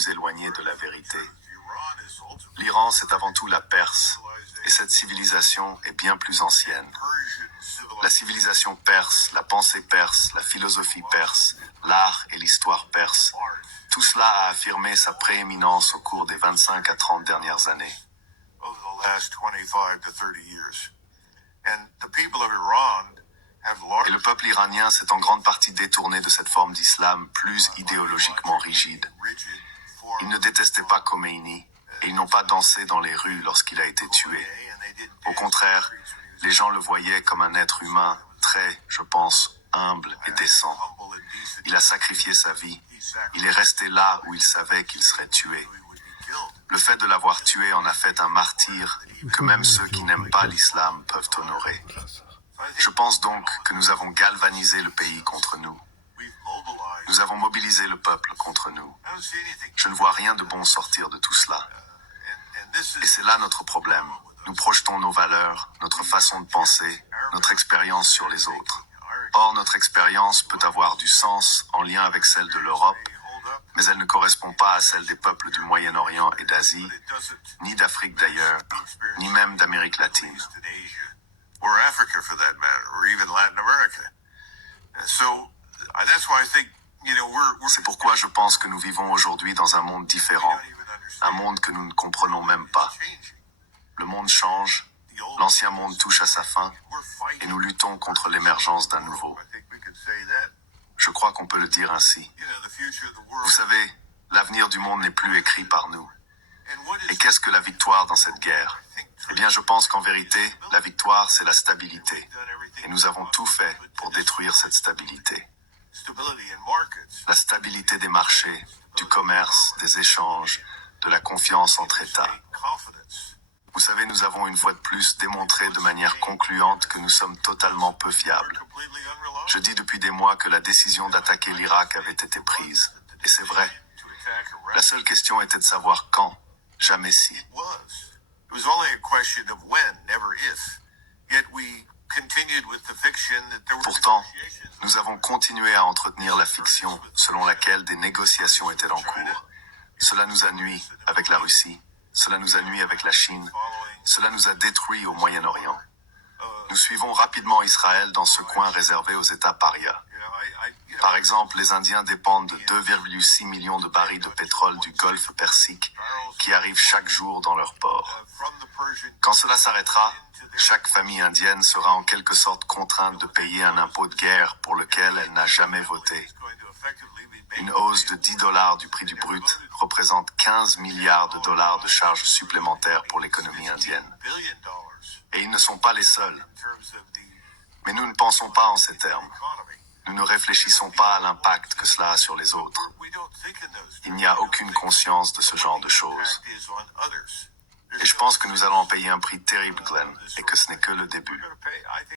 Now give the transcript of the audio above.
plus éloignés de la vérité. L'Iran, c'est avant tout la Perse, et cette civilisation est bien plus ancienne. La civilisation perse, la pensée perse, la philosophie perse, l'art et l'histoire perse, tout cela a affirmé sa prééminence au cours des 25 à 30 dernières années. Et le peuple iranien s'est en grande partie détourné de cette forme d'islam plus idéologiquement rigide. Ils ne détestaient pas Khomeini et ils n'ont pas dansé dans les rues lorsqu'il a été tué. Au contraire, les gens le voyaient comme un être humain très, je pense, humble et décent. Il a sacrifié sa vie. Il est resté là où il savait qu'il serait tué. Le fait de l'avoir tué en a fait un martyr que même ceux qui n'aiment pas l'islam peuvent honorer. Je pense donc que nous avons galvanisé le pays contre nous. Nous avons mobilisé le peuple contre nous. Je ne vois rien de bon sortir de tout cela. Et c'est là notre problème. Nous projetons nos valeurs, notre façon de penser, notre expérience sur les autres. Or, notre expérience peut avoir du sens en lien avec celle de l'Europe, mais elle ne correspond pas à celle des peuples du Moyen-Orient et d'Asie, ni d'Afrique d'ailleurs, ni même d'Amérique latine. C'est pourquoi je pense que nous vivons aujourd'hui dans un monde différent, un monde que nous ne comprenons même pas. Le monde change, l'ancien monde touche à sa fin, et nous luttons contre l'émergence d'un nouveau. Je crois qu'on peut le dire ainsi. Vous savez, l'avenir du monde n'est plus écrit par nous. Et qu'est-ce que la victoire dans cette guerre? Eh bien, je pense qu'en vérité, la victoire, c'est la stabilité. Et nous avons tout fait pour détruire cette stabilité. La stabilité des marchés, du commerce, des échanges, de la confiance entre États. Vous savez, nous avons une fois de plus démontré de manière concluante que nous sommes totalement peu fiables. Je dis depuis des mois que la décision d'attaquer l'Irak avait été prise. Et c'est vrai. La seule question était de savoir quand, jamais si. Pourtant, nous avons continué à entretenir la fiction selon laquelle des négociations étaient en cours. Cela nous a nui avec la Russie, cela nous a nui avec la Chine, cela nous a détruits au Moyen-Orient. Nous suivons rapidement Israël dans ce coin réservé aux États parias. Par exemple, les Indiens dépendent de 2,6 millions de barils de pétrole du Golfe Persique qui arrivent chaque jour dans leur port. Quand cela s'arrêtera, chaque famille indienne sera en quelque sorte contrainte de payer un impôt de guerre pour lequel elle n'a jamais voté. Une hausse de 10 $ du prix du brut représente 15 milliards de dollars de charges supplémentaires pour l'économie indienne. Et ils ne sont pas les seuls. Mais nous ne pensons pas en ces termes. Nous ne réfléchissons pas à l'impact que cela a sur les autres. Il n'y a aucune conscience de ce genre de choses. Et je pense que nous allons en payer un prix terrible, Glenn, et que ce n'est que le début.